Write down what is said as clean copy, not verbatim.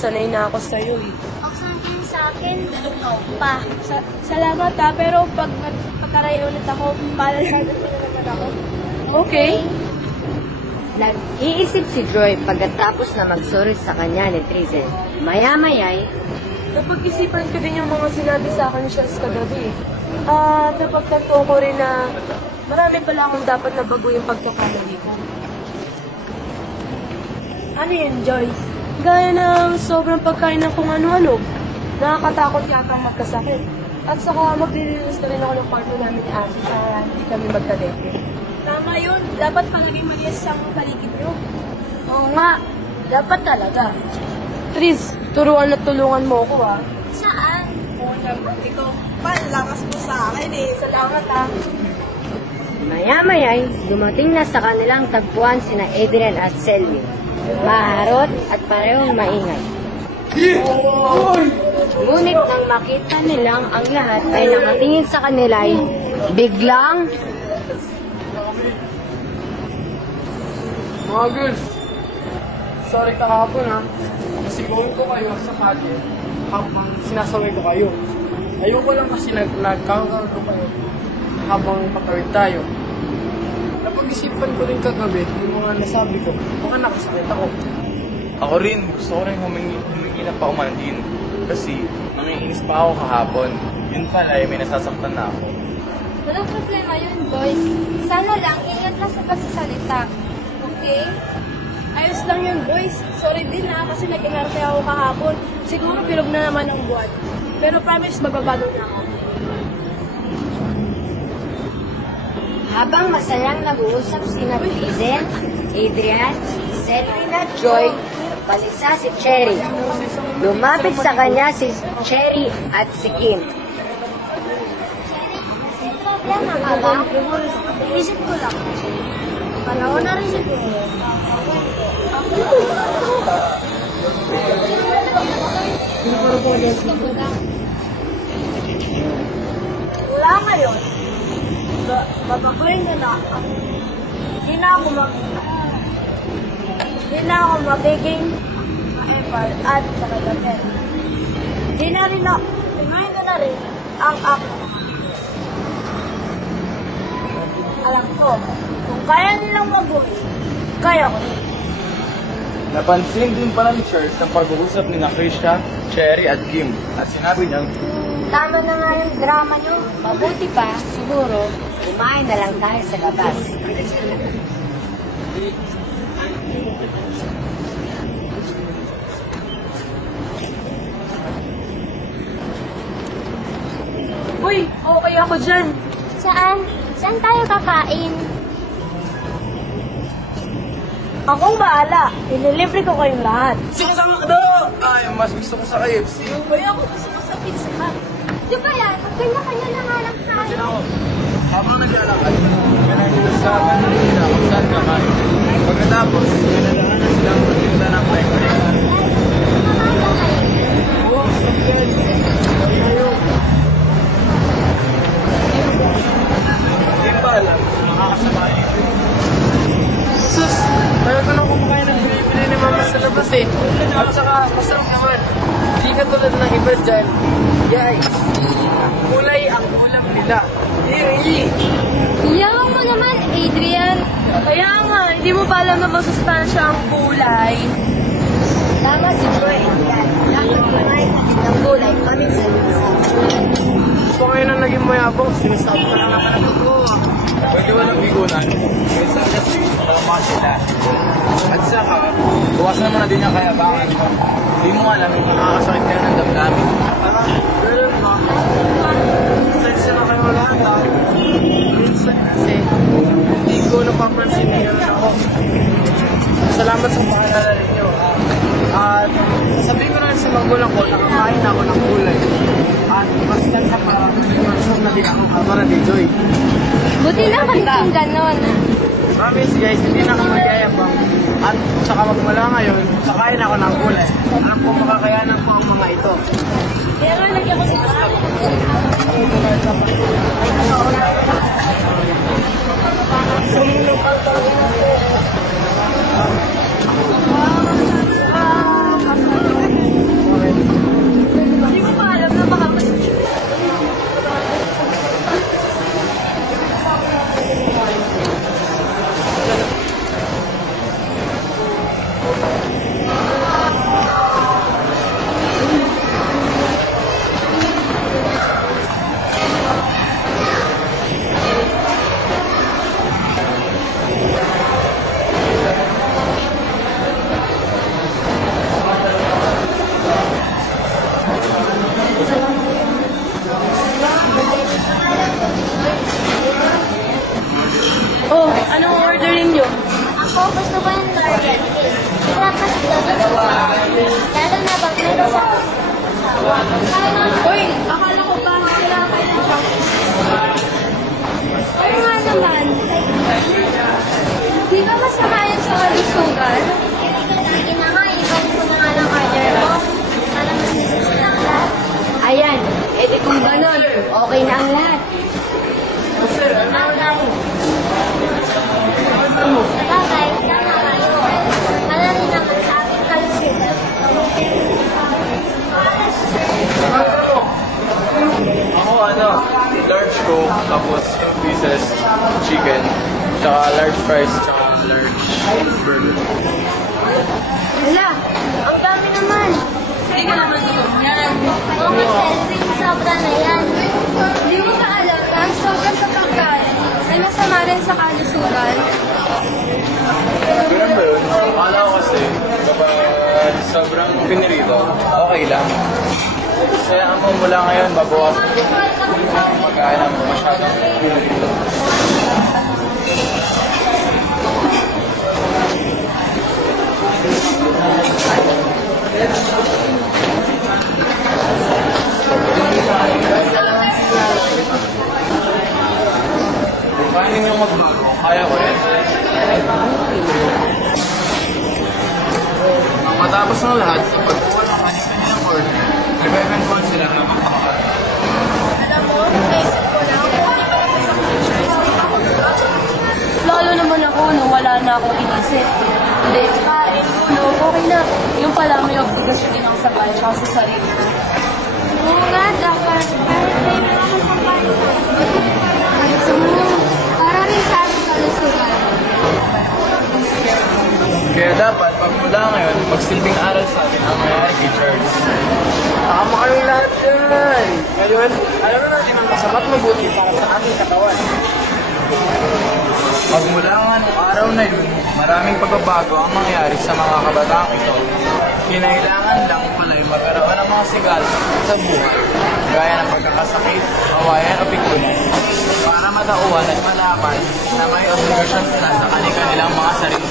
sanay na ako sa'yo eh. Ang sanay sa akin, pa. Salamat ha, pero pag magkaray ulit ako, paalalahanan mo naman ako. Okay. Nag-iisip si Joy pagkatapos na magsorry sa kanya ni Trizen. Maya-maya'y Napag-isipan ko din yung mga sinabi sa akin ni Charles kagabi. At napagtanto ko rin na marami pala akong dapat na baguhin pagkakamali ko. Ano yun, Joyce? Gaya ng sobrang pagkain ng kung ano-ano. Nakakatakot yata ang magkasakit. At saka maglilinis na rin ako ng partner namin ni Ashley para hindi kami magkadete. Tama yun. Dapat palaging malinis ang paligid nyo. Oo nga, dapat talaga. Tris, turuan at tulungan mo ko ah. Saan? Oo naman, ikaw pa, lakas mo sa akin eh. Salamat ah. Maya-maya'y dumating na sa kanilang tagpuan sina Adrian at Selby. Maharot at parehong maingay. Ngunit nang makita nilang ang lahat ay nakatingin sa kanila'y biglang Mga girls, sorry kahapon ha. Nasigurin ko kayo sa kalye habang sinasaway ko kayo. Ayoko lang kasi nagkakal ko kayo habang patawid tayo. Napag-isipan ko rin kagabi yung mga nasabi ko. Baka nakasakit ako. Ako rin, gusto ko rin humingi na paumanhin. Kasi nangiinis pa ako kahapon. Yun pala, may nasasaktan na ako. Walang problema yun, boys. Sana lang, ingat lang sa pagsasalita. Okay? Ayos lang yun, boys. Sorry din ha, kasi nag-inarte ako kahapon. Siguro pilog na naman ang buwan. Pero promise, magbabago na ako. habang masayang nag-uusap sina Trizen, Adrian, Selwyn at Joy, balisa si Cherry. Lumapit sa kanya si Cherry at si Kim. Problema ka ba? Inisip ko lang. Panahon na rin siguro. Wala ngayon. Babaguhin ko na. Hindi na ako magiging ma-effort at makagatin. Hindi na rin ako. Timahin ko na rin ang ako. Alam ko, kung kaya nilang mabuhay, kaya ko. Napansin din pala ni Charles ang pag-uusap ni na Krisha, Cherry at Kim at sinabi niyang Tama na nga yung drama nyo. Mabuti pa, siguro, kumain na lang tayo sa labas. Uy, okay ako dyan. Saan? Saan tayo kakain? Akong bahala. Inilibre ko kayong lahat. Sumasama ka daw! Ay, mas gusto ko sa KFC. Kaya ako gusto ko sa Pizza Hut. Di ba yan? Magkanya-kanya na nga lang tayo. Habang naglalakad, ganun kita sa kanila kung saan kakain. Pagkatapos, pinadaanan silang magtinda ng breakfast. Hindi ba alam, makakasama ito. Sus, tayo ko nang kumakain ng bili-bili ni Mama sa labas eh. At saka, masarap naman. Hindi ka tulad ng iba dyan. Guys, kulay ang ulam nila. Really? Iyaw mo naman, Adrian. Kaya nga, hindi mo pa alam na masustansya ang kulay. Tama si Joy. Yan. Dapat kumain natin ng gulay paminsan-minsan. Gusto ngayon na naging mayabang, sinasabi ko na naman ang totoo. Pwede walang bigunan, kaysa kasi tama sila. At saka, buwasan naman na din yung kayabangan mo. Hindi mo alam kung nakakasakit ka ng damdamin. Ganun ba? Sensya na kayo lahat ha. Minsan kasi, hindi ko napapansin na gano'n ako. Salamat sa paalala ninyo. At sabihin ko na sa magulang ko, nakakain ako ng gulay. At basta sa parang consume na din ako kamara ni Joy. Buti naman kung ganon. Promise guys, hindi na ako magyayabang. At saka magmula ngayon, sakain ako ng gulay. Alam ko makakayanan ko ang mga ito. Pero lagyan ko sa Uy, akala ko ba kailangan na oo nga naman. Di ba masama yan sa kalusugan? Hindi na nga, ibang ko na nga ng order mo. Para masisisi lang lahat. Ayan, edi kung ganun, okay na ang lahat. Sabagay, tama kayo. Wala rin naman sa aking kalusugan. Ako large coke, tapos 2 pieces chicken, tsaka large fries, tsaka large burger. Wala, ang dami naman. Hindi ka naman yun. Yan. Oo nga, Selvin, sobra na yan. Hindi mo ba alam na ang sobra sa pagkain ay masama rin sa kalusugan? Ganun ba yun? Akala ko kasi, kapag sobrang pinirito, okay lang. Kaya mo mula ngayon, babawasan ko yung pagkain ng masyadong pinirito. Kaya ninyong magbago, kaya ko rin. Matapos ng lahat, sa pagkuha ng kanya-kanyang order, revive ko sila na makakakat. Alam mo, naisip ko lang, hindi pa naman sa pictures. Lalo naman ako nung wala na akong inisip. Hindi, kain. No, okay na. Yung pala may obligasyon din ako sa bahay tsaka sa sarili ko. Oo nga, dapat. Pero tayo na ako sa bahay. Gusto mo, para rin sa ating kalusugan. Kaya dapat, pagmula ngayon, magsilbing aral sa atin ang mga teachers. Tama kayong lahat yan! Ngayon, alam na natin ang masama't mabuti para sa ating katawan. Magmula nga ng araw na yun, maraming pagbabago ang mangyari sa mga kabataang ito. Kinailangan lang pala'y magkaroon ng mga sigal sa buhay, gaya ng pagkakasakit, awayan o pikulan, para matauhan at malaman na may obligasyon sila sa kanilang mga sarili.